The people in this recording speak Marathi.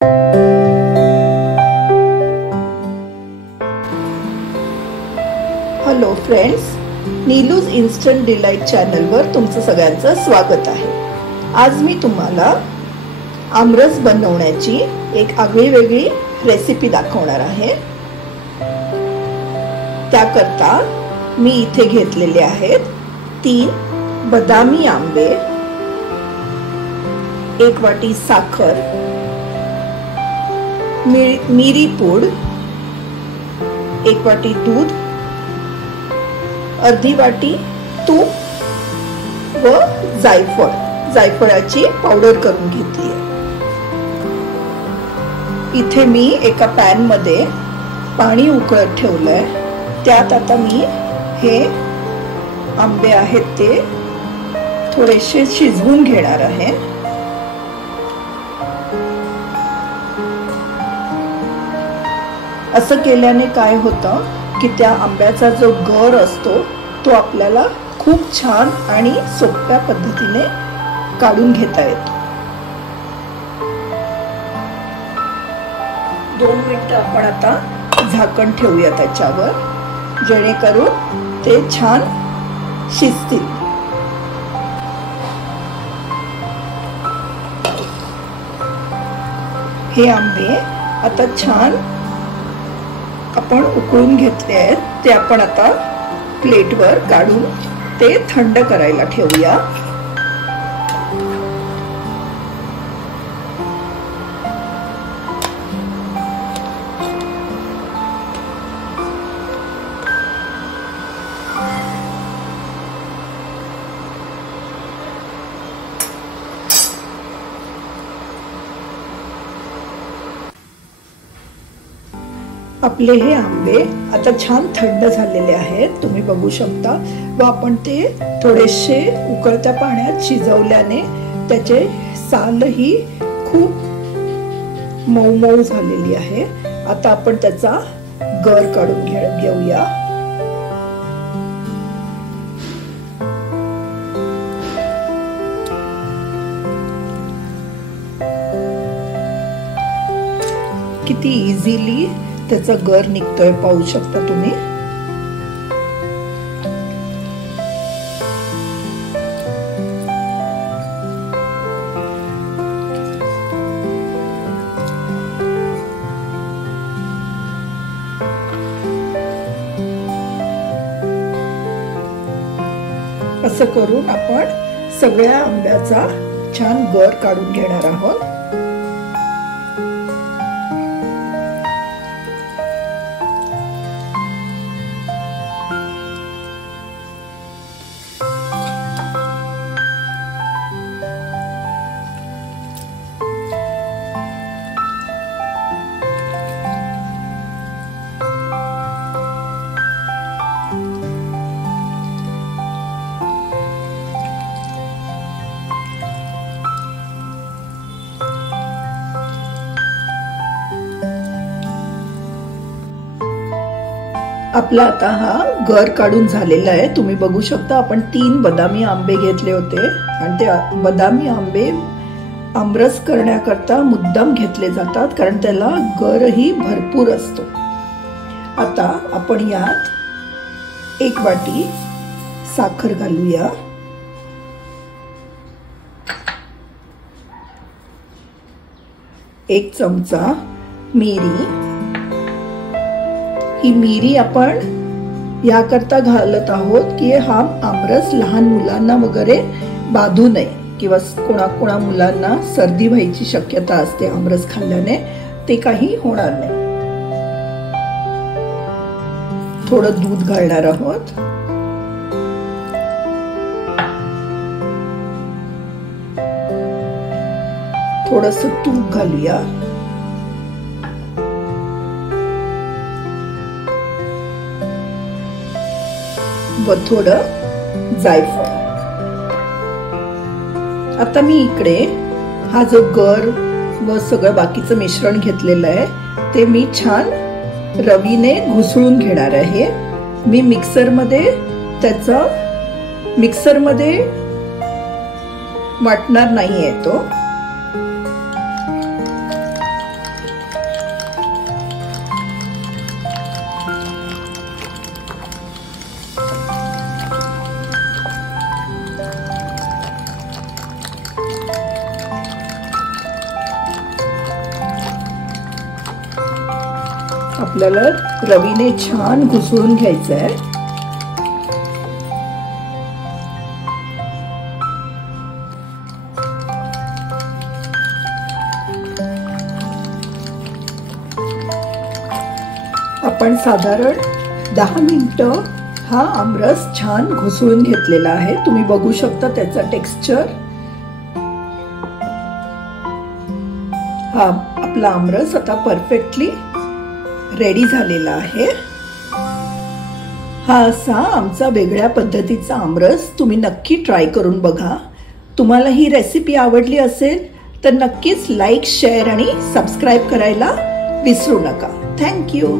हॅलो फ्रेंड्स, नीलूज इन्स्टंट डिलाइट चॅनलवर तुमचं सगळ्यांचं स्वागत आहे। आज मी तुम्हाला आमरस बनवण्याची एक आगळीवेगळी रेसिपी दाखवणार आहे। त्याकरता मी इथे घेतलेले आहेत 3 बदामी आंबे, 1 वाटी साखर, मिरी पूड, 1 वाटी दूध, अर्धी वाटी तूप व जायफळाची पावडर करून घेतली आहे। इथे मी एका पॅन मध्ये पाणी उकळत ठेवलंय। त्यात आता मी हे आंबे आहेत ते थोडेसे शिजवून घेणार आहे। असं केल्याने काय होतं की त्या आंब्याचा जो गर असतो तो आपल्याला खूप छान आणि सोप्या पद्धतीने काढून घेता येतो। 2 मिनिटं आपण आता झाकण ठेवूया त्याच्यावर, जेणेकरून ते छान शिजतील। हे आंबे आता छान आपण उकळून घेतले आहेत, ते आपण आता प्लेटवर काढून ते थंड करायला ठेवूया। आपले हे आंबे आता छान थंड झालेले आहेत, तुम्ही बघू शकता। व आपण ते थोडेसे उकळत्या पाण्यात शिजवल्याने त्याचे सालही खूप मऊ मऊ झालेली आहे। आता आपण त्याचा गर काढून घेऊया। किती इझिली त्याचा गर निघतोय, पाहू शकता तुम्ही। असं करून आपण सगळ्या आंब्याचा छान गर काढून घेणार आहोत। आपला आता हा गर काढून झालेला आहे, तुम्ही बघू शकता। आपण 3 बदामी आंबे घेतले होते आणि ते बदामी आंबे आमरस करण्याकरता मुद्दाम घेतले जातात, कारण त्याला गरही भरपूर असतो। आता आपण यात 1 वाटी साखर घालूया, 1 चमचा मिरी। ही मिरी आपण याकरता घालत आहोत की हा आमरस लहान मुलांना वगैरे बाधू नये, किंवा कोणा मुलांना सर्दी व्हायची शक्यता असते आमरस खाल्ल्याने, ते काही होणार नाही। थोडं दूध घालणार आहोत, थोडंसं तूप घालूया, व थोडं जायफळ। आता मी इकडे हा जो गर व सगळं बाकीचं मिश्रण घेतलेलं आहे ते मी छान रवीने घुसळून घेणार आहे। मी मिक्सरमध्ये वाटणार नाहीये तो। आपल्याला रवीने छान घुसळून घ्यायचं आहे. आपण साधारण 10 मिनिटं हा आमरस छान घुसळून घेतलेला आहे. तुम्ही बघू शकता त्याचा टेक्स्चर. हा आपला आमरस आता परफेक्टली रेडी झालेला आहे. हा असा आमचा वेगळ्या पद्धतीचा आमरस तुम्ही नक्की ट्राय करून बघा. तुम्हाला ही रेसिपी आवडली असेल तर नक्कीच लाईक, शेअर आणि सबस्क्राईब करायला विसरू नका. थँक्यू.